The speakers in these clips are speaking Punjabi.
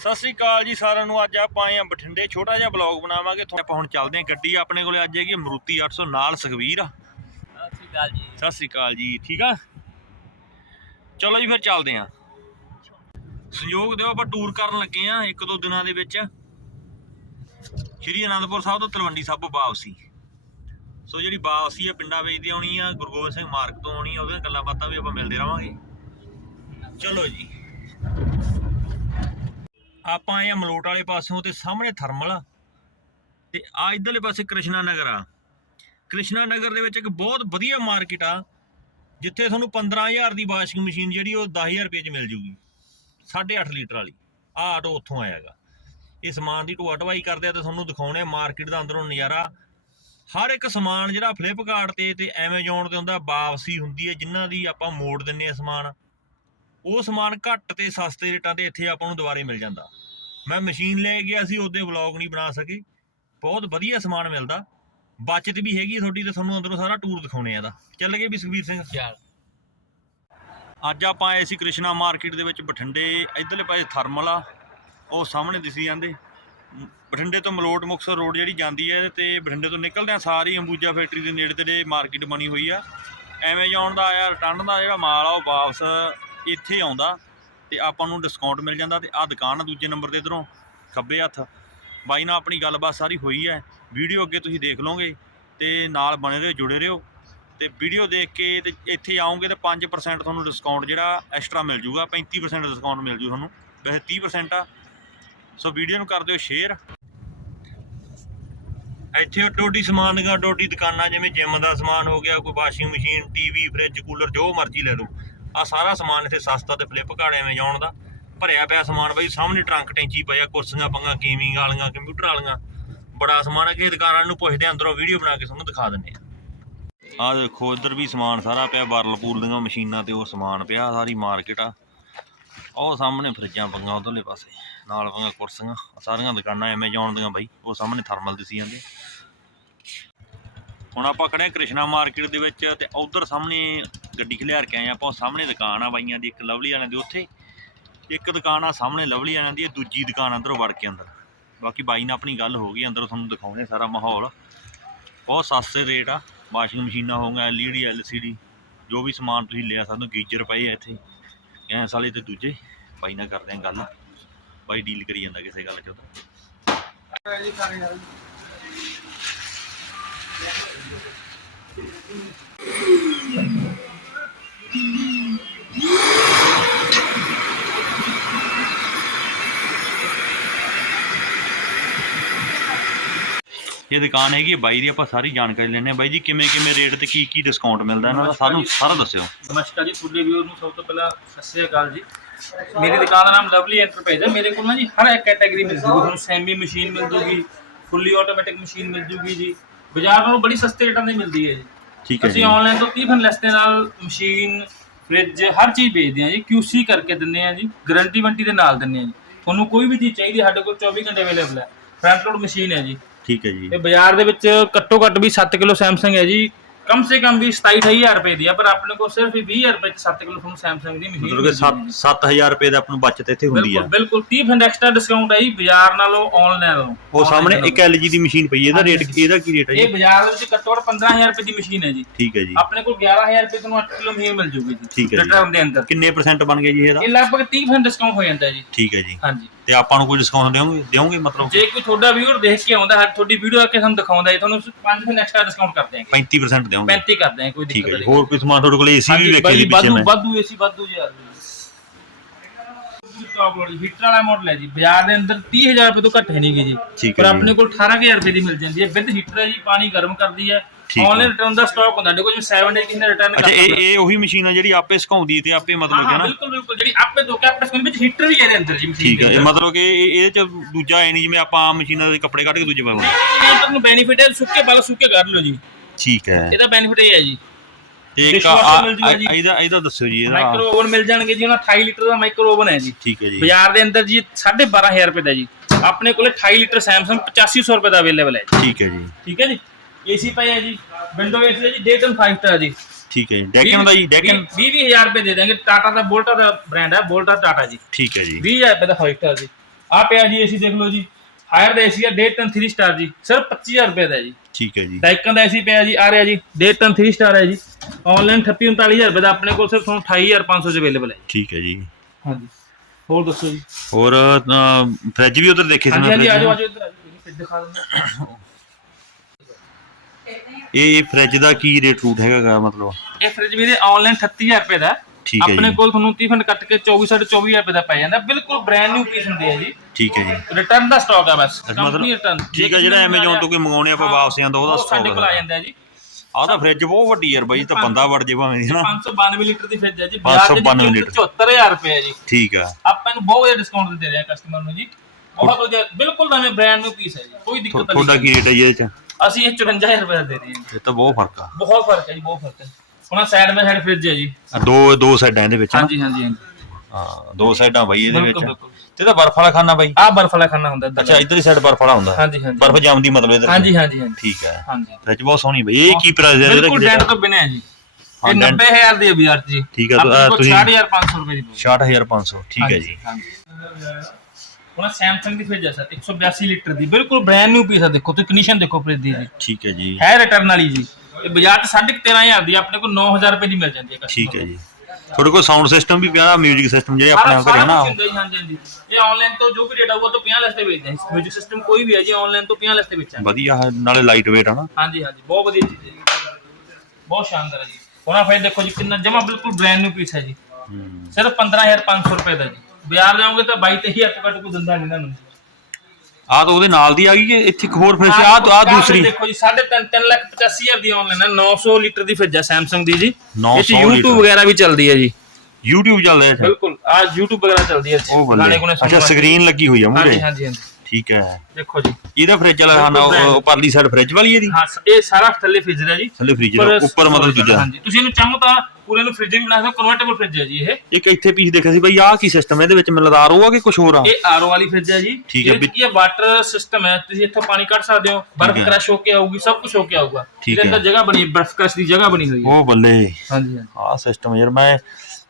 ਸਤਿ ਸ੍ਰੀ ਅਕਾਲ ਜੀ ਸਾਰਿਆਂ ਨੂੰ। ਅੱਜ ਆਪਾਂ ਆਏ ਆ ਬਠਿੰਡੇ, ਛੋਟਾ ਜਿਹਾ ਬਲੌਗ ਬਣਾਵਾਂਗੇ। ਤੁਹਾਨੂੰ ਆਪਾਂ ਹੁਣ ਚੱਲਦੇ ਆ ਗੱਡੀ। ਆਪਣੇ ਕੋਲੇ ਅੱਜ ਹੈਗੀ ਆ ਮਰੂਤੀ 800 ਨਾਲ ਸੁਖਵੀਰ ਸਤਿ ਸ਼੍ਰੀ ਅਕਾਲ ਜੀ। ਸਤਿ ਸ੍ਰੀ ਅਕਾਲ ਜੀ ਠੀਕ ਆ? ਚਲੋ ਜੀ, ਫਿਰ ਚੱਲਦੇ ਆ ਸੰਯੋਗ ਦਿਓ, ਆਪਾਂ ਟੂਰ ਕਰਨ ਲੱਗੇ ਆ ਇੱਕ ਦੋ ਦਿਨਾਂ ਦੇ ਵਿੱਚ। ਸ਼੍ਰੀ ਅਨੰਦਪੁਰ ਸਾਹਿਬ ਤੋਂ ਤਲਵੰਡੀ ਸਾਬੋ ਵਾਪਸੀ। ਸੋ ਜਿਹੜੀ ਵਾਪਸੀ ਆ, ਪਿੰਡਾਂ ਵਿੱਚ ਦੀ ਆਉਣੀ ਆ, ਗੁਰੂ ਗੋਬਿੰਦ ਸਿੰਘ ਮਾਰਗ ਤੋਂ ਆਉਣੀ ਆ, ਉਹਦੇ ਗੱਲਾਂ ਬਾਤਾਂ ਵੀ ਆਪਾਂ ਮਿਲਦੇ ਰਵਾਂਗੇ। ਚਲੋ ਜੀ। ਆਪਾਂ ਆਏ ਆ ਮਲੋਟ ਵਾਲੇ ਪਾਸਿਓਂ ਤੇ ਸਾਹਮਣੇ ਥਰਮਲ ਆ। ਤੇ ਆ ਇਧਰਲੇ ਪਾਸੇ ਕ੍ਰਿਸ਼ਨਾ ਨਗਰ ਆ। ਕ੍ਰਿਸ਼ਨਾ ਨਗਰ ਦੇ ਵਿੱਚ ਇੱਕ ਬਹੁਤ ਵਧੀਆ ਮਾਰਕੀਟ ਆ, ਜਿੱਥੇ ਤੁਹਾਨੂੰ 15000 ਦੀ ਵਾਸ਼ਿੰਗ ਮਸ਼ੀਨ ਜਿਹੜੀ ਉਹ 10000 ਰੁਪਏ 'ਚ ਮਿਲ ਜੂਗੀ। 8.5 ਲੀਟਰ ਵਾਲੀ। ਆ ਆਟੋ ਉੱਥੋਂ ਆਇਆਗਾ ਇਹ ਸਮਾਨ ਦੀ ਢੋਆ ਢਵਾਈ ਕਰਦੇ ਆ ਤੇ ਤੁਹਾਨੂੰ ਦਿਖਾਉਣੇ ਮਾਰਕੀਟ ਦਾ ਅੰਦਰੋਂ ਨਜ਼ਾਰਾ। ਹਰ ਇੱਕ ਸਮਾਨ ਜਿਹੜਾ ਫਲਿੱਪਕਾਰਟ ਤੇ ਤੇ ਐਮਾਜ਼ੋਨ ਤੇ ਹੁੰਦਾ, ਵਾਪਸੀ ਹੁੰਦੀ ਹੈ ਜਿਨ੍ਹਾਂ ਦੀ ਆਪਾਂ ਮੋੜ ਦਿੰਨੇ ਆ ਸਮਾਨ। ਉਹ ਸਮਾਨ ਘੱਟ ਤੇ ਸਸਤੇ ਰੇਟਾਂ ਤੇ ਇੱਥੇ ਆਪਾਂ ਨੂੰ ਦੁਬਾਰੇ ਮਿਲ ਜਾਂਦਾ। ਮੈਂ ਮਸ਼ੀਨ ਲੈ ਗਿਆ ਸੀ ਉਹਦੇ ਵਲੌਗ ਨਹੀਂ ਬਣਾ ਸਕੇ। ਬਹੁਤ ਵਧੀਆ ਸਮਾਨ ਮਿਲਦਾ। ਬਚਤ ਵੀ ਹੈਗੀ ਤੁਹਾਡੀ ਤੇ ਤੁਹਾਨੂੰ ਅੰਦਰੋਂ ਸਾਰਾ ਟੂਰ ਦਿਖਾਉਣੇ ਆ ਇਹਦਾ। ਚੱਲ ਗਏ ਵੀ ਸੁਖਬੀਰ ਸਿੰਘ। ਚੱਲ ਅੱਜ ਆਪਾਂ ਆਏ ਸੀ ਕ੍ਰਿਸ਼ਨਾ ਮਾਰਕੀਟ ਦੇ ਵਿੱਚ ਬਠਿੰਡੇ। ਇਧਰਲੇ ਪਾਸੇ ਥਰਮਲ ਆ। ਉਹ ਸਾਹਮਣੇ ਦਿਸੀ ਜਾਂਦੇ। ਬਠਿੰਡੇ ਤੋਂ ਮਲੋਟ ਮੁਕਤਸਰ ਰੋਡ ਜਿਹੜੀ ਜਾਂਦੀ ਹੈ ਤੇ ਬਠਿੰਡੇ ਤੋਂ ਨਿਕਲਦੇ ਆ ਸਾਰੀ ਅੰਬੂਜਾ ਫੈਕਟਰੀ ਦੇ ਨੇੜੇ ਤੇੜੇ ਮਾਰਕੀਟ ਬਣੀ ਹੋਈ ਆ। ਐਮਾਜ਼ੋਨ ਦਾ ਆਇਆ ਰਿਟਰਨ ਦਾ ਜਿਹੜਾ ਮਾਲ ਆ ਉਹ ਵਾਪਸ ਇੱਥੇ ਆਉਂਦਾ ਤੇ ਆਪਾਂ ਨੂੰ ਡਿਸਕਾਊਂਟ ਮਿਲ ਜਾਂਦਾ ਤੇ ਆ ਦੁਕਾਨ ਆ ਦੂਜੇ ਨੰਬਰ ਦੇ ਇਧਰੋਂ, ਖੱਬੇ ਹੱਥ। ਬਾਈ ਨਾਲ ਆਪਣੀ ਗੱਲਬਾਤ ਸਾਰੀ ਹੋਈ ਹੈ। ਵੀਡੀਓ ਅੱਗੇ ਤੁਸੀਂ ਦੇਖ ਲਓਗੇ ਤੇ ਨਾਲ ਬਣੇ ਰਹੋ, ਜੁੜੇ ਰਹੋ। ਤੇ ਵੀਡੀਓ ਦੇਖ ਕੇ ਤੇ ਇੱਥੇ ਆਉਂਗੇ ਤਾਂ 5% ਤੁਹਾਨੂੰ ਡਿਸਕਾਊਂਟ ਜਿਹੜਾ ਐਕਸਟਰਾ ਮਿਲ ਜੂਗਾ 35% ਡਿਸਕਾਊਂਟ ਮਿਲ ਜੂ ਤੁਹਾਨੂੰ। ਵੈਸੇ 30% ਆ। ਸੋ ਵੀਡੀਓ ਨੂੰ ਕਰ ਦਿਓ ਸ਼ੇਅਰ ਇੱਥੇ ਟੋਡੀ ਸਮਾਨ ਦੀਆਂ, ਟੋਡੀ ਦੁਕਾਨਾਂ ਜਿਵੇਂ ਜਿਮ ਦਾ ਸਮਾਨ ਹੋ ਗਿਆ, ਕੋਈ washing machine TV fridge cooler ਜੋ ਮਰਜ਼ੀ ਲੈ ਲਓ। ਆ ਸਾਰਾ ਸਮਾਨ ਇੱਥੇ ਸਸਤਾ ਤੇ ਫਲਿੱਪਕਾਰਟ ਐਵੇਂ ਜਾਣ ਦਾ। ਭਰਿਆ ਪਿਆ ਸਮਾਨ ਬਈ ਸਾਹਮਣੇ ਟਰੰਕ ਟੈਂਚੀ ਪਿਆ ਕੁਰਸੀਆਂ ਪੰਗਾ ਗੇਮਿੰਗ ਵਾਲੀਆਂ ਕੰਪਿਊਟਰ ਵਾਲੀਆਂ। ਬੜਾ ਸਮਾਨ ਹੈ ਕਿਸੇ ਦੁਕਾਨਾਂ ਨੂੰ ਪੁੱਛਦੇ ਆ, ਅੰਦਰੋਂ ਵੀਡੀਓ ਬਣਾ ਕੇ ਤੁਹਾਨੂੰ ਦਿਖਾ ਦਿੰਨੇ ਆ। ਆ ਦੇਖੋ ਇੱਧਰ ਵੀ ਸਮਾਨ ਸਾਰਾ ਪਿਆ ਵਰਲਪੂਲ ਦੀਆਂ ਮਸ਼ੀਨਾਂ ਤੇ ਉਹ ਸਮਾਨ ਪਿਆ ਸਾਰੀ ਮਾਰਕੀਟ ਆ। ਉਹ ਸਾਹਮਣੇ ਫਰਿੱਜਾਂ ਪੰਗਾ ਉਧਰਲੇ ਪਾਸੇ ਨਾਲ ਪੰਗਾ ਕੁਰਸੀਆਂ ਸਾਰੀਆਂ ਦੁਕਾਨਾਂ ਐਮਾਜ਼ੋਨ ਦੀਆਂ ਬਾਈ ਉਹ ਸਾਹਮਣੇ ਥਰਮਲ ਦਿਸੀ ਜਾਂਦੇ। ਹੁਣ ਆਪਾਂ ਖੜੇ ਕ੍ਰਿਸ਼ਨਾ ਮਾਰਕੀਟ ਦੇ ਵਿੱਚ ਤੇ ਉਧਰ ਸਾਹਮਣੇ ਗੱਡੀ ਖਲਿਆਰ ਕੇ ਆਏ ਆਪਾਂ ਉਹ ਸਾਹਮਣੇ ਦੁਕਾਨ ਆ ਬਾਈਆਂ ਦੀ, ਇੱਕ ਲਵਲੀ ਵਾਲਿਆਂ ਦੀ ਉੱਥੇ। ਇੱਕ ਦੁਕਾਨ ਆ ਸਾਹਮਣੇ ਲਵਲੀ ਵਾਲਿਆਂ ਦੀ, ਇਹ ਦੂਜੀ ਦੁਕਾਨ ਅੰਦਰੋਂ ਵੜ ਕੇ ਅੰਦਰ। ਬਾਕੀ ਬਾਈ ਨਾਲ ਆਪਣੀ ਗੱਲ ਹੋ ਗਈ, ਅੰਦਰ ਤੁਹਾਨੂੰ ਦਿਖਾਉਣੇ ਸਾਰਾ ਮਾਹੌਲ। ਬਹੁਤ ਸਸਤੇ ਰੇਟ ਆ, ਵਾਸ਼ਿੰਗ ਮਸ਼ੀਨਾਂ ਹੋਊਗਾ ਐਲਈਡੀ ਐਲਸੀਡੀ ਜੋ ਵੀ ਸਮਾਨ ਤੁਸੀਂ ਲਿਆ ਸਾਨੂੰ ਗੀਜ਼ਰ ਪਏ ਆ ਇੱਥੇ, ਗੈਸ ਵਾਲੇ ਤੇ ਦੂਜੇ, ਬਾਈ ਨਾਲ ਕਰਦੇ ਆ ਗੱਲ। ਬਾਈ ਡੀਲ ਕਰੀ ਜਾਂਦਾ ਕਿਸੇ ਗੱਲ 'ਚ ਉਹਦਾ ਇਹ ਦੁਕਾਨ ਹੈਗੀ ਹੈ ਬਾਈ ਦੀ ਆਪਾਂ ਸਾਰੀ ਜਾਣਕਾਰੀ ਲੈਣੇ ਬਾਈ ਜੀ ਕਿਵੇਂ ਕਿਵੇਂ ਰੇਟ ਤੇ ਕੀ ਕੀ ਡਿਸਕਾਊਂਟ ਮਿਲਦਾ ਇਹਨਾਂ ਦਾ? ਸਾਨੂੰ ਸਾਰਾ ਦੱਸਿਓ। ਨਮਸਕਾਰ ਜੀ ਤੁਹਾਡੇ ਵੀਰ ਨੂੰ ਸਭ ਤੋਂ ਪਹਿਲਾਂ ਸਤਿ ਸ਼੍ਰੀ ਅਕਾਲ ਜੀ। ਮੇਰੀ ਦੁਕਾਨ ਦਾ ਨਾਮ ਲਵਲੀ ਐਂਟਰਪ੍ਰਾਈਜ਼ ਹੈ। ਮੇਰੇ ਕੋਲ ਨਾ ਜੀ ਹਰ ਇੱਕ ਕੈਟਾਗਰੀ ਮਿਲ ਜੂਗੀ। ਤੁਹਾਨੂੰ ਸੈਮੀ ਮਸ਼ੀਨ ਮਿਲ ਜੂਗੀ ਫੁੱਲੀ ਆਟੋਮੈਟਿਕ ਮਸ਼ੀਨ ਮਿਲ ਜੂਗੀ ਜੀ। ਬਾਜ਼ਾਰ ਨਾਲੋਂ ਬੜੀ ਸਸਤੇ ਰੇਟਾਂ ਦੀ ਮਿਲਦੀ ਹੈ ਜੀ। ਠੀਕ ਹੈ ਜੀ। ਅਸੀਂ ਆਨਲਾਈਨ ਤੋਂ 30% ਲੈਸ ਦੇ ਨਾਲ ਮਸ਼ੀਨ ਫ੍ਰਿਜ ਹਰ ਚੀਜ਼ ਵੇਚਦੇ ਹਾਂ ਜੀ QC ਕਰਕੇ ਦਿੰਦੇ ਹਾਂ ਜੀ ਗਾਰੰਟੀ ਵਾਰੰਟੀ ਦੇ ਨਾਲ ਦਿੰਦੇ ਹਾਂ ਜੀ। ਤੁਹਾਨੂੰ ਕੋਈ ਵੀ ਚੀਜ਼ ਚਾਹੀਦੀ ਸਾਡੇ ਕੋਲ 24 ਘੰਟੇ ਅਵੇਲੇਬਲ ਹੈ। ਫਰੰਟ ਲੋਡ ਮਸ਼ੀਨ ਹੈ ਜੀ। ਠੀਕ ਹੈ ਜੀ। ਇਹ ਬਾਜ਼ਾਰ ਦੇ ਵਿੱਚ ਘੱਟੋ ਘੱਟ ਵੀ 7 ਕਿਲੋ ਸੈਮਸੰਗ ਹੈ ਜੀ ਕਮ ਸੇ ਕਮ ਵੀ 27000 ਰੁਪਏ ਦੀ ਹੈ ਪਰ ਆਪਣੇ ਕੋਲ ਸਿਰਫ 20000 ਰੁਪਏ ਚ 7 ਕਿਲੋ ਤੁਹਾਨੂੰ ਸੈਮਸੰਗ ਦੀ ਮਸ਼ੀਨ ਮਤਲਬ ਕਿ 7 7000 ਰੁਪਏ ਦਾ ਆਪਾਂ ਨੂੰ ਬਚਤ ਇੱਥੇ ਹੁੰਦੀ ਆ। ਬਿਲਕੁਲ ਬਿਲਕੁਲ। 30% ਐਕਸਟਰਾ ਡਿਸਕਾਊਂਟ ਹੈ ਜੀ ਬਾਜ਼ਾਰ ਨਾਲੋਂ ਆਨਲਾਈਨ ਨਾਲੋਂ। ਉਹ ਸਾਹਮਣੇ ਇੱਕ ਐਲਜੀ ਦੀ ਮਸ਼ੀਨ ਪਈ ਹੈ ਇਹਦਾ ਰੇਟ ਇਹਦਾ ਕੀ ਰੇਟ ਹੈ ਇਹ ਜੀ ਬਾਜ਼ਾਰ ਦੇ ਵਿੱਚ ਘੱਟੋ ਘੱਟ 15000 ਰੁਪਏ ਦੀ ਮਸ਼ੀਨ ਹੈ ਜੀ। ਠੀਕ ਹੈ ਜੀ। ਆਪਣੇ ਕੋਲ 11000 ਰੁਪਏ ਤੁਹਾਨੂੰ 8 ਕਿਲੋ ਮਸ਼ੀਨ ਮਿਲ ਜੂਗੀ ਜੀ ਠੀਕ ਹੈ ਜੀ। ਦੇ ਅੰਦਰ। ਕਿੰਨੇ ਪਰਸੈਂਟ ਬਣ ਗਿਆ ਜੀ ਇਹਦਾ? ਇਹ ਲਗਭਗ 30% ਡਿਸਕਾਊਂਟ ਹੋ ਜਾਂਦਾ ਜੀ। ਠੀਕ ਹੈ ਜੀ। ਹਾਂਜੀ। ਤੇ ਆਪਾਂ ਨੂੰ ਕੋਈ ਡਿਸਕਾਊਂਟ ਦਿਓਗੇ ਦਿਓਗੇ ਮਤਲਬ ਜੇ ਕੋਈ ਤੁਹਾਡਾ ਵੀਊਅਰ ਦੇਖ ਕੇ ਆਉਂਦਾ ਹੈ ਤੁਹਾਡੀ ਵੀਡੀਓ ਆ ਕੇ ਸਾਨੂੰ ਦਿਖਾਉਂਦਾ ਹੈ ਤੁਹਾਨੂੰ 5% ਐਕਸਟਰਾ ਡਿਸਕਾਊਂਟ ਕਰ ਦਿਆਂਗੇ। 35% ਦਿਓਗੇ 35 ਕਰ ਦਿਆਂਗੇ ਕੋਈ ਠੀਕ ਦਿੱਕਤ ਹੈ ਜੀ। ਨਹੀਂ ਹੋਰ ਕੋਈ ਸਮਾਨ ਤੁਹਾਡੇ ਕੋਲ ਏਸੀ ਵੀ ਵੇਖੇ ਜੀ ਪਿੱਛੇ ਵਾਧੂ ਮੈਂ। ਵਾਧੂ ਏਸੀ ਵਾਧੂ ਯਾਰ। ਟੌਪ ਲੋਡ ਹੀਟਰ ਵਾਲਾ ਮਾਡਲ ਹੈ ਜੀ। ਬਾਜ਼ਾਰ ਦੇ ਅੰਦਰ 30000 ਰੁਪਏ ਤੋਂ ਘੱਟ ਹੈ ਨਹੀਂਗੀ ਜੀ। ਠੀਕ ਪਰ ਹੈ ਜੀ। ਆਪਣੇ ਕੋਲ 18000 ਰੁਪਏ ਦੀ ਮਿਲ ਜਾਂਦੀ ਹੈ। ਵਿਦ ਹੀਟਰ ਹੈ ਜੀ ਪਾਣੀ ਗਰਮ ਕਰਦੀ ਹੈ। ਠੀਕ ਹੈ। ਆਨਲਾਈਨ ਰਿਟਰਨ ਦਾ ਸਟਾਕ ਹੁੰਦਾ ਦੇਖੋ ਜਿਵੇਂ 7 ਡੇ ਕਿਸੇ ਨੇ ਰਿਟਰਨ ਅੱਛਾ ਇਹ ਇਹ ਉਹੀ ਮਸ਼ੀਨ ਆ ਜਿਹੜੀ ਆਪੇ ਸੁਕਾਉਂਦੀ ਹੈ ਤੇ ਆਪੇ ਮਤਲਬ ਕਿ ਹਾਂ ਨਾ? ਬਿਲਕੁਲ ਬਿਲਕੁਲ। ਜਿਹੜੀ ਆਪੇ ਦੋ ਕੈਪਟਸ ਸਕਰੀਨ ਵਿੱਚ ਹੀਟਰ ਵੀ ਹੈ ਇਹਦੇ ਅੰਦਰ ਜੀ ਮਸ਼ੀਨ ਠੀਕ ਹੈ ਇਹ ਮਤਲਬ ਕਿ ਇਹ- ਇਹਦੇ ਚ ਦੂਜਾ ਹੈ ਨਹੀਂ ਜਿਵੇਂ ਆਪਾਂ ਆਮ ਮਸ਼ੀਨਾਂ ਦੇ ਕੱਪੜੇ ਕੱਢ ਕੇ ਦੂਜੇ ਪਾਉਂਦੇ ਹੀਟਰ ਨੂੰ ਬੈਨੀਫਿਟ ਹੈ ਸੁੱਕੇ ਪਲ ਸੁੱਕੇ ਕਰ ਲਓ ਜੀ। ਠੀਕ ਹੈ। ਇਹਦਾ ਬੈਨੀਫਿਟ ਇਹ ਹੈ ਜੀ। ਤੇ ਇੱਕ dishwasher ਆ- ਮਿਲ ਜੂਗਾ ਜੀ। ਆ- ਇਹਦਾ ਇਹਦਾ ਦੱਸਿਓ ਜੀ ਇਹਦਾ। ਮਾਈਕਰੋ ਓਵਨ ਮਿਲ ਜਾਣਗੇ ਜੀ ਉਹਨਾਂ 28 ਲੀਟਰ ਦਾ ਮਾਈਕਰੋ ਓਵਨ ਹੈ ਜੀ। ਠੀਕ ਹੈ ਜੀ। ਬਾਜ਼ਾਰ ਦੇ ਅੰਦਰ ਜੀ 12500 ਰੁਪਏ ਦਾ ਜੀ। ਆਪਣੇ ਕੋਲੇ 28 ਲੀਟਰ ਸੈਮਸੰਗ 8500 ਰੁਪਏ ਦਾ ਅਵੇਲੇਬਲ ਹੈ ਜੀ। ਠੀਕ ਹੈ ਜੀ। ਠੀਕ ਹੈ ਜੀ? ਏਸੀ ਪਈ ਹੈ ਜੀ ਵਿੰਡੋ ਏਸੀ ਹੈ ਜੀ ਡੇਟਨ 5 ਸਟਾਰ ਜੀ। ਠੀਕ ਹੈ ਜੀ ਡੈਕਨ ਦਾ ਜੀ ਡੈਕਨ 20000 ਰੁਪਏ ਦੇ ਦਾਂਗੇ ਟਾਟਾ ਦਾ ਬੋਲਟਾ ਦਾ ਬ੍ਰਾਂਡ ਹੈ ਬੋਲਟਾ ਟਾਟਾ ਜੀ। ਠੀਕ ਹੈ ਜੀ। 20000 ਰੁਪਏ ਦਾ 5 ਸਟਾਰ ਜੀ। ਆ ਪਿਆ ਜੀ ਏਸੀ ਦੇਖ ਲਓ ਜੀ ਹਾਇਰ ਦਾ ਏਸੀ ਆ 1.5 3 ਸਟਾਰ ਜੀ ਸਿਰਫ 25000 ਰੁਪਏ ਦਾ ਜੀ। ਠੀਕ ਹੈ ਜੀ। ਡਾਈਕਨ ਦਾ ਏਸੀ ਪਿਆ ਜੀ ਆ ਰਿਹਾ ਜੀ 1.5 3 ਸਟਾਰ ਹੈ ਜੀ। ਆਨਲਾਈਨ 38 39000 ਰੁਪਏ ਦਾ ਆਪਣੇ ਕੋਲ ਸਿਰਫ ਤੁਹਾਨੂੰ 28500 ਚ ਅਵੇਲੇਬਲ ਹੈ ਠੀਕ ਹੈ ਜੀ। ਹਾਂਜੀ। ਹੋਰ ਦੱਸੋ ਜੀ। ਹੋਰ ਫ੍ਰਿਜ ਵੀ ਉਧਰ ਦੇਖੇ ਸੀ ਹਾਂਜੀ ਹਾਂਜੀ। ਆਜੋ ਆਜੋ ਇੱਧਰ ਦਿਖਾ ਦਿੰਦਾ ਇਹ ਫ੍ਰਿਜ ਦਾ ਕੀ ਰੇਟ ਰੂਟ ਹੈਗਾ ਮਤਲਬ? ਇਹ ਫ੍ਰਿਜ ਵੀਰੇ ਆਨਲਾਈਨ 38000 ਰੁਪਏ ਦਾ ਹੈ। ਠੀਕ ਹੈ ਆਪਣੇ ਜੀ। ਕੋਲ ਤੁਹਾਨੂੰ 30 ਫੰਡ ਕੱਟ ਕੇ 24 24000 ਰੁਪਏ ਦਾ ਪੈ ਜਾਂਦਾ। ਬਿਲਕੁਲ ਬ੍ਰੈਂਡ ਨਿਊ ਪੀਸ ਹੁੰਦੇ ਆ ਜੀ। ਠੀਕ ਹੈ ਜੀ। ਰਿਟਰਨ ਦਾ ਸਟਾਕ ਆ ਬਸ। ਕੰਪਨੀ ਰਿਟਰਨ ਠੀਕ ਹੈ ਜਿਹੜਾ ਐਮਾਜ਼ੋਨ ਤੋਂ ਕੋਈ ਮੰਗਾਉਣੇ ਆਪਾਂ ਵਾਪਸ ਆਂਦਾ ਉਹਦਾ ਸਾਡੇ ਕੋਲ ਆ ਸਟਾਕ ਜਾਂਦਾ ਜੀ। ਆਹ ਤਾਂ ਫ੍ਰਿਜ ਬਹੁਤ ਵੱਡੀ ਯਾਰ ਬਾਈ ਇਹ ਤਾਂ ਬੰਦਾ ਵੜ ਜੇ ਭਾਵੇਂ ਦੀ ਨਾ। 592 ਲੀਟਰ ਦੀ ਫ੍ਰਿਜ ਹੈ ਜੀ। 592 ਲੀਟਰ। 74000 ਰੁਪਏ ਹੈ ਜੀ। ਠੀਕ ਆ। ਆਪਾਂ ਨੂੰ ਬਹੁਤ ਜ਼ਿਆਦਾ ਡਿਸਕਾਊਂਟ ਦੇ ਰਹੇ ਹਾਂ ਕਸਟਮਰ ਨੂੰ ਜੀ। ਬਹੁਤ ਵਧੀਆ ਬਿਲਕੁਲ ਨਵੇਂ ਬ੍ਰਾਂਡ ਨੂੰ ਪੀਸ ਹੈ ਜੀ। ਕੋਈ ਦਿੱਕਤ ਨਹੀਂ ਤੁਹਾਡਾ ਕੀ ਰੇਟ ਹੈ ਜੀ ਇਹਦੇ ਚ? ਅਸੀਂ ਇਹ 54000 ਰੁਪਏ ਦਾ ਦੇ ਰਹੇ ਹਾਂ ਇਹ ਤਾਂ ਬਹੁਤ ਫ਼ਰਕ ਆ। ਬਹੁਤ ਫ਼ਰਕ ਹੈ ਜੀ ਬਹੁਤ ਫ਼ਰਕ ਹੈ ਹੁਣ ਸਾਈਡ ਬਾਈ ਸਾਈਡ ਫ੍ਰਿਜ ਹੈ ਜੀ। ਆਹ ਦੋ ਦੋ ਸਾਈਡਾਂ ਇਹਦੇ ਵਿੱਚ ਨਾ। ਹਾਂਜੀ ਹਾਂਜੀ ਹਾਂਜੀ। ਹਾਂ ਦੋ ਸਾਈਡਾਂ ਬਾਈ ਇਹਦੇ ਵਿੱਚ। ਬਿਲਕੁਲ ਬਿਲਕੁਲ। ਤੇ ਤਾਂ ਬਰਫ ਵਾਲਾ ਖਾਨਾ ਬਾਈ? ਆਹ ਬਰਫ ਵਾਲਾ ਖਾਣਾ ਹੁੰਦਾ ਇੱਧਰ। ਅੱਛਾ ਇਧਰਲੀ ਸਾਈਡ ਬਰਫ ਵਾਲਾ ਹੁੰਦਾ। ਹਾਂਜੀ ਹਾਂਜੀ। ਬਰਫ ਜੰਮਦੀ ਮਤਲਬ ਇਧਰ। ਹਾਂਜੀ ਹਾਂਜੀ ਹਾਂਜੀ। ਠੀਕ ਹੈ ਹਾਂਜੀ। ਫ੍ਰਿਜ ਬਹੁਤ ਸੋਹਣੀ ਬਈ। ਇਹ ਕੀ ਪ੍ਰਾਈਸ ਹੈ ਬਿਲਕੁਲ ਡੈਂਟ ਤੋਂ ਬਿਨਾਂ ਹੈ ਜੀ। ਹਾਂ, ਇਹ dent- 90000 ਦੀ ਹੈ 'ਚ ਜੀ। ਠੀਕ ਹੈ, ਤਾਂ ਤੁਸੀਂ- 68500 ਰੁਪਏ ਦੀ ਪਊਗੀ। 66500 ਠੀਕ ਹੈ ਜੀ। ਹਾਂਜੀ। ਹੁਣ ਸੈਮਸੰਗ ਦੀ ਫ੍ਰਿਜ ਹੈ ਸਰ 182 ਲੀਟਰ ਦੀ ਬਿਲਕੁਲ ਬ੍ਰਾਂਡ ਨਿਊ ਪੀਸ ਹੈ ਦੇਖੋ ਤੁਸੀਂ ਕੰਡੀਸ਼ਨ ਦੇਖੋ ਫ੍ਰਿਜ ਦੀ ਜੀ। ਠੀਕ ਹੈ ਜੀ। ਹੈ ਰਿਟਰਨ ਵਾਲੀ ਜੀ। ਇਹ ਬਾਜ਼ਾਰ 'ਚ 13500 ਦੀ ਆਪਣੇ ਕੋਲ 9000 ਰੁਪਏ ਦੀ ਮਿਲ ਜਾਂਦੀ ਹੈ ਠੀਕ ਹੈ। ਜੀ। ਤੁਹਾਡੇ ਕੋਲ ਸਾਊਂਡ ਸਿਸਟਮ ਵੀ ਪਿਆ ਮਿਊਜ਼ਿਕ ਸਿਸਟਮ ਜਿਹੜੇ ਆਪਣੇ ਆਪ ਕਰੇ ਨਾ ਇਹ ਆਨਲਾਈਨ ਤੋਂ ਜੋ ਵੀ ਡੇਟਾ ਹੋਊਗਾ ਤੋਂ 50 ਲਿਸਟ ਤੇ ਵੇਚਦੇ ਹਾਂ ਮਿਊਜ਼ਿਕ ਸਿਸਟਮ ਕੋਈ ਵੀ ਹੈ ਜੀ ਆਨਲਾਈਨ ਤੋਂ 50 ਲਿਸਟ ਤੇ ਵੇਚਾਂਗੇ। ਵਧੀਆ ਹੈ, ਨਾਲੇ ਲਾਈਟ ਵੇਟ ਹੈ ਨਾ। ਹਾਂਜੀ ਹਾਂਜੀ ਬਹੁਤ ਵਧੀਆ ਚੀਜ਼ ਹੈ ਜੀ। ਬਹੁਤ ਸ਼ਾਨਦਾਰ ਹੈ ਜੀ। ਆ ਫਿਰ ਦੇਖੋ ਜੀ ਕਿੰਨਾ ਜਮਾ ਬਿਲਕੁਲ ਬ੍ਰਾਂਡ ਨਿਊ ਪੀਸ ਹੈ ਜੀ। ਸਿਰਫ 15500 ਰੁਪਏ ਦਾ ਜੀ। ਬਾਜ਼ਾਰ ਜਾਓਗੇ ਤਾਂ 22 ਤੇ ਹੀ ਹੱਥ ਕੱਟ ਕੋਈ ਦਿੰਦਾ ਨਹੀਂ ਇਹਨਾਂ ਨੂੰ। ਆਹ ਤਾਂ ਉਹਦੇ ਨਾਲ ਦੀ ਆ ਗਈ ਕਿ ਇੱਥੇ ਇੱਕ ਹੋਰ ਫ੍ਰਿਜ ਆ ਆ ਦੂਸਰੀ। ਦੇਖੋ ਜੀ 3.5 3 ਲੱਖ 85000 ਦੀ ਆਨਲਾਈਨ ਹੈ 900 ਲੀਟਰ ਦੀ ਫ੍ਰਿਜ ਹੈ Samsung ਦੀ ਜੀ। 900 ਇਹ 'ਚ YouTube ਲੀਟਰ। ਵਗੈਰਾ ਵੀ ਚੱਲਦੀ ਹੈ ਜੀ। YouTube ਚੱਲਦਾ ਹੈ ਬਿਲਕੁਲ ਆ YouTube ਵਗੈਰਾ ਚੱਲਦੀ ਹੈ ਗਾਣੇ ਅੱਛਾ। ਸਕਰੀਨ ਲੱਗੀ ਹੋਈ ਆ ਹਾਂਜੀ ਮੂਰੇ ਹਾਂਜੀ ਹਾਂਜੀ। ਠੀਕ ਹੈ। ਦੇਖੋ ਜੀ। ਇਹਦਾ ਫ੍ਰਿਜ ਵਾਲਾ ਖਾਨਾ ਉਹ- ਉਹ ਪਰਲੀ ਸਾਈਡ ਫ੍ਰਿਜ ਵਾਲੀ ਇਹਦੀ? ਹਾਂ ਇਹ ਸਾਰਾ ਥੱਲੇ ਫ੍ਰਿਜ ਹੈ ਜੀ। ਥੱਲੇ ਫ੍ਰਿਜ ਦਾ ਉੱਪਰ ਮਤਲਬ ਦੂਜਾ। ਹਾਂਜੀ ਤੁਸੀਂ ਇਹਨੂੰ ਚਾਹੋ ਤਾਂ ਪੂਰੇ ਨੂੰ ਫ੍ਰਿਜ ਵੀ ਬਣਾ ਸਕਦੇ ਹੋ ਕਨਵਰਟੇਬਲ ਫ੍ਰਿਜ ਹੈ ਜੀ ਇਹ। ਇੱਕ ਇੱਥੇ ਪੀਸ ਦੇਖਿਆ ਸੀ ਬਈ ਆਹ ਕੀ ਸਿਸਟਮ ਇਹਦੇ ਵਿੱਚ ਆਰੋ ਆ ਕਿ ਕੁਝ ਹੋਰ ਆ? ਇਹ ਆਰਓ ਵਾਲੀ ਫ੍ਰਿਜ ਹੈ ਜੀ। ਠੀਕ ਹੈ, ਇਹਦੇ 'ਚ ਕੀ ਹੈ? ਵਾਟਰ ਸਿਸਟਮ ਹੈ। ਤੁਸੀਂ ਇੱਥੋਂ ਪਾਣੀ ਕੱਢ ਸਕਦੇ ਹੋ ਬਰਫ਼ ਹੈ। ਕ੍ਰਸ਼ ਹੋ ਕੇ ਆਊਗੀ ਸਭ ਕੁਝ ਹੋ ਕੇ ਆਊਗਾ। ਠੀਕ ਇਹਦੇ ਅੰਦਰ ਹੈ। ਜਗ੍ਹਾ ਬਣੀ ਹੈ ਬਰਫ਼ ਕ੍ਰਸ਼ ਦੀ ਜਗ੍ਹਾ ਬਣੀ ਹੋਈ ਹੈ। ਉਹ ਬੱਲੇ। ਹਾਂਜੀ ਹਾਂਜੀ। ਆਹ ਸਿਸਟਮ ਯਾਰ ਮੈਂ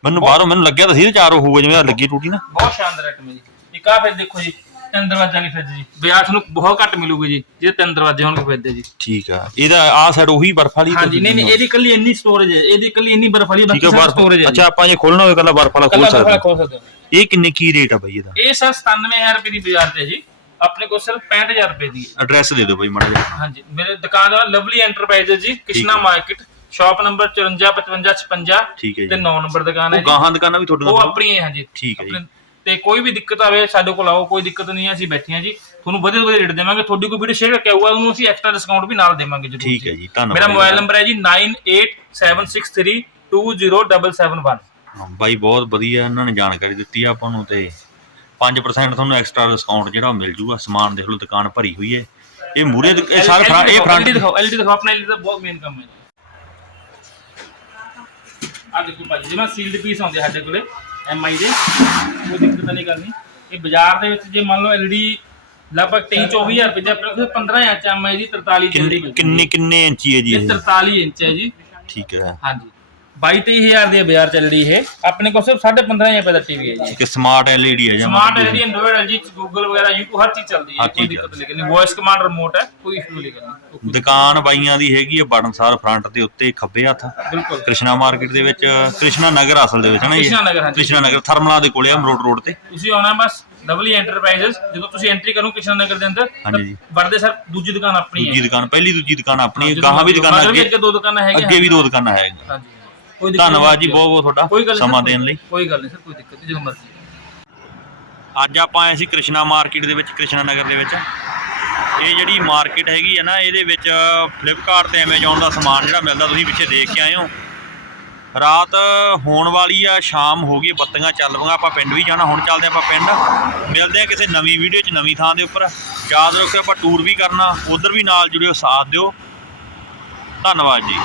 ਮੈਨੂੰ ਬਾਹਰੋਂ ਮੈਨੂੰ ਲੱਗਿਆ ਤਾਂ ਸੀ ਇਹ ਚਾਰੋ ਹੋਊਗਾ ਜਿਵੇਂ ਆਹ ਲੱਗੀ ਟੂਟੀ ਨਾ। ਬਹੁਤ ਸ਼ਾਨਦਾਰ ਆਈਟਮ ਹੈ ਜੀ ਇੱਕ ਆ ਫਿਰ ਦੇਖੋ ਜੀ। ਤਿੰਨ ਦਰਵਾਜ਼ਿਆਂ ਦੀ ਫ੍ਰਿਜ ਜੀ। ਬਾਜ਼ਾਰ ਤੁਹਾਨੂੰ ਬਹੁਤ ਘੱਟ ਮਿਲੂਗੀ ਜੀ ਜੇ ਤਿੰਨ ਦਰਵਾਜ਼ੇ ਹੋਣਗੇ ਫ੍ਰਿਜ ਦੇ ਜੀ। ਠੀਕ ਆ। ਇਹਦਾ ਆਹ ਸਾਈਡ ਉਹੀ ਬਰਫ ਵਾਲੀ ਹਾਂਜੀ ਨਹੀਂ ਨਹੀਂ ਇਹਦੀ ਕੱਲੀ ਇੰਨੀ ਸਟੋਰੇਜ ਹੈ ਇਹਦੀ ਕੱਲੀ ਇੰਨੀ ਬਰਫ਼ ਵਾਲੀ ਠੀਕ ਬਾਕੀ ਹੈ ਸਾਰਾ ਬਰਫ ਸਟੋਰੇਜ ਹੈ ਅੱਛਾ ਆਪਾਂ ਜੇ ਖੋਲਣਾ ਹੋਵੇ ਕੱਲਾ ਬਰਫ ਵਾਲਾ ਖੋਲ ਕੱਲਾ ਸਕਦੇ ਹਾਂ। ਖੋਲ ਸਕਦੇ ਹੋ। ਇਹ ਕਿੰਨੇ ਕੀ ਰੇਟ ਆ ਬਈ ਇਹਦਾ? ਇਹ ਸਰ 97000 ਰੁਪਏ ਦੀ ਬਾਜ਼ਾਰ ਤੇ ਹੈ ਜੀ। ਆਪਣੇ ਕੋਲ ਸਿਰਫ 65000 ਰੁਪਏ ਦੀ ਹੈ। ਐਡਰੈਸ ਦੇ ਦਿਓ ਬਈ ਮਾੜਾ ਜਿਹਾ। ਹਾਂਜੀ ਮੇਰੇ ਦੁਕਾਨ ਦਾ ਲਵਲੀ ਐਂਟਰਪ੍ਰਾਈਜ਼ਸ ਜੀ ਕਿਸ਼ਨਾ ਮਾਰਕੀਟ ਸ਼ਾਪ ਨੰਬਰ 54 55 56 ਠੀਕ ਹੈ ਤੇ ਜੀ। 9 ਨੰਬਰ ਦੁਕਾਨ ਹੈ ਉਹ ਜੀ। ਗਾਹਾਂ ਦੁਕਾਨਾਂ ਵੀ ਤੁਹਾਡੇ ਉਹ ਨਾਲ ਆਪਣੀ ਹੈ ਹਾਂਜੀ ਠੀਕ ਹੈ ਜੀ। ਆਪਣੇ- ਤੇ ਕੋਈ ਵੀ ਦਿੱਕਤ ਆਵੇ ਸਾਡੇ ਕੋਲ ਆਓ ਕੋਈ ਦਿੱਕਤ ਨਹੀਂ ਹੈ ਅਸੀਂ ਬੈਠੇ ਹਾਂ ਜੀ ਤੁਹਾਨੂੰ ਵਧੀਆ ਵਧੀਆ ਰੇਟ ਦੇਵਾਂਗੇ ਤੁਹਾਡੀ ਕੋਈ ਵੀਡੀਓ ਸ਼ੇਅਰ ਕਰਕੇ ਆਊਗਾ ਉਹਨੂੰ ਅਸੀਂ ਐਕਸਟਰਾ ਡਿਸਕਾਊਂਟ ਵੀ ਨਾਲ ਦੇਵਾਂਗੇ ਜਰੂਰ ਠੀਕ ਹੈ ਜੀ ਧੰਨਵਾਦ ਮੇਰਾ ਜੀ। ਮੋਬਾਈਲ ਨੰਬਰ ਹੈ ਜੀ 9876320771 ਹਾਂ, ਬਾਈ ਬਹੁਤ ਵਧੀਆ ਇਹਨਾਂ ਨੇ ਜਾਣਕਾਰੀ ਦਿੱਤੀ ਆਪਾਂ ਨੂੰ ਤੇ 5% ਤੁਹਾਨੂੰ ਐਕਸਟਰਾ ਡਿਸਕਾਊਂਟ ਜਿਹੜਾ ਮਿਲ ਜੂਗਾ ਸਮਾਨ ਦੇਖ ਲਓ ਦੁਕਾਨ ਭਰੀ ਹੋਈ ਹੈ ਇਹ ਮੂਰੇ ਇਹ ਸਾਰਾ ਫਰਾ- ਇਹ ਫਰੰਟ ਦਿਖਾਓ ਐਲਡੀ ਦਿਖਾਓ ਆਪਣਾ ਐਲਡੀ ਦਾ ਬਹੁਤ ਮੇਨ ਕੰਮ ਹੈ ਆ ਦੇਖੋ ਭਾਜੀ ਜਿਵੇਂ ਸੀਲਡ ਪੀਸ ਆਉਂਦੇ ਸਾਡੇ ਕੋਲੇ ਐਮਆਈ ਦੇ। ਕੋਈ ਦਿੱਕਤ ਨਹੀਂ। ਕਰਨੀ ਇਹ ਬਾਜ਼ਾਰ ਦੇ ਵਿੱਚ ਜੇ ਮੰਨ ਲਓ ਐਲਡੀ ਲਗਭਗ 23 24000 ਰੁਪਏ ਦੇ ਆਪਣੇ ਕੋਲ 15 ਇੰਚ ਐਮਆਈ ਦੀ 43 ਇੰਚ ਦੀ ਕਿੰਨੇ ਕਿੰਨੇ ਇੰਚੀ ਹੈ ਜੀ ਇਹ 43 ਇੰਚ ਹੈ ਜੀ। ਠੀਕ ਹੈ। ਹਾਂਜੀ। 22 23000 ਦੀ ਬਾਜ਼ਾਰ ਚੱਲ ਰਹੀ ਇਹ। ਆਪਣੇ ਕੋਲ ਸਿਰਫ 15000 ਰੁਪਏ ਦਾ ਟੀਵੀ ਹੈ ਜੀ। ਕਿ ਸਮਾਰਟ ਐਲਈਡੀ ਹੈ ਜਾਂ smart LED Android LG Google ਵਗੈਰਾ YouTube ਹਰ ਚੀਜ਼ ਚੱਲਦੀ ਹੈ ਕੋਈ ਦਿੱਕਤ ਨਹੀਂ ਕਰਨੀ। ਵੌਇਸ ਕਮਾਂਡ ਰਿਮੋਟ ਹੈ ਕੋਈ ਇਸ਼ੂ ਨਹੀਂ ਕਰਨਾ। ਦੁਕਾਨ ਬਾਈਆਂ ਦੀ ਹੈਗੀ ਆ ਬੜਨਸਾਰ ਫਰੰਟ ਦੇ ਉੱਤੇ ਖੱਬੇ ਹੱਥ। ਬਿਲਕੁਲ। ਕ੍ਰਿਸ਼ਨਾ ਮਾਰਕੀਟ ਦੇ ਵਿੱਚ ਕ੍ਰਿਸ਼ਨਾ ਨਗਰ ਅਸਲ ਦੇ ਵਿੱਚ ਹੈ ਨਾ ਜੀ? ਕ੍ਰਿਸ਼ਨਾ ਨਗਰ। ਕ੍ਰਿਸ਼ਨਾ ਨਗਰ ਥਰਮਲਾ ਦੇ ਕੋਲੇ ਆ ਮਰੋਡ ਰੋਡ ਤੇ। ਤੁਸੀਂ ਆਉਣਾ ਬਸ ਲਵਲੀ ਐਂਟਰਪ੍ਰਾਈਜ਼ਸ ਜਦੋਂ ਤੁਸੀਂ ਐਂਟਰੀ ਕਰੋ ਕਿਸ਼ਨ ਨਗਰ ਦੇ ਅੰਦਰ ਹਾਂਜੀ। ਵੜਦੇ ਸਰ ਦੂਜੀ ਦੁਕਾਨ ਆਪਣੀ ਦੂਜੀ ਹੈ ਦੁਕਾਨ ਪਹਿਲੀ ਦੂਜੀ ਦੁਕਾਨ ਆਪਣੀ ਜਦੋਂ ਗਾਹਾਂ ਵੀ ਦੁਕਾਨਾਂ ਅੱਗੇ ਅੱਗੇ ਦੋ ਦੁਕਾਨਾਂ ਹੈਗੀਆਂ ਅੱਗੇ ਵੀ ਦੋ ਦੁਕਾਨਾਂ ਹੈਗੀਆਂ। ਹਾਂਜੀ। ਕੋਈ ਦਿੱਕਤ ਧੰਨਵਾਦ ਜੀ ਬਹੁਤ ਬਹੁਤ ਕੋਈ ਤੁਹਾਡਾ ਨਹੀਂ ਸਮਾਂ ਦੇਣ ਲਈ। ਕੋਈ ਗੱਲ ਨਹੀਂ ਸਰ ਕੋਈ ਦਿੱਕਤ ਨਹੀਂ ਜਦੋਂ ਮਰਜ਼ੀ। ਅੱਜ ਆਪਾਂ ਆਏ ਸੀ ਕ੍ਰਿਸ਼ਨਾ ਮਾਰਕੀਟ ਦੇ ਵਿੱਚ ਕ੍ਰਿਸ਼ਨਾ ਨਗਰ ਦੇ ਵਿੱਚ। ਇਹ ਜਿਹੜੀ ਮਾਰਕੀਟ ਹੈਗੀ ਹੈ ਨਾ ਇਹਦੇ ਵਿੱਚ ਫਲਿੱਪਕਾਰਟ ਤੇ ਐਮਾਜ਼ੋਨ ਦਾ ਸਮਾਨ ਜਿਹੜਾ ਮਿਲਦਾ ਤੁਸੀਂ ਪਿੱਛੇ ਦੇਖ ਕੇ ਆਏ ਹੋ। ਰਾਤ ਹੋਣ ਵਾਲੀ ਆ ਸ਼ਾਮ ਹੋ ਗਈ ਬੱਤੀਆਂ ਚੱਲ ਪਈਆਂ ਆਪਾਂ ਪਿੰਡ ਵੀ ਜਾਣਾ ਹੁਣ ਚੱਲਦੇ ਆਪਾਂ ਪਿੰਡ। ਮਿਲਦੇ ਆ ਕਿਸੇ ਨਵੀਂ ਵੀਡੀਓ 'ਚ ਨਵੀਂ ਥਾਂ ਦੇ ਉੱਪਰ। ਯਾਦ ਰੱਖਿਓ ਆਪਾਂ ਟੂਰ ਵੀ ਕਰਨਾ ਉਧਰ ਵੀ ਨਾਲ ਜੁੜਿਓ ਸਾਥ ਦਿਓ। ਧੰਨਵਾਦ ਜੀ।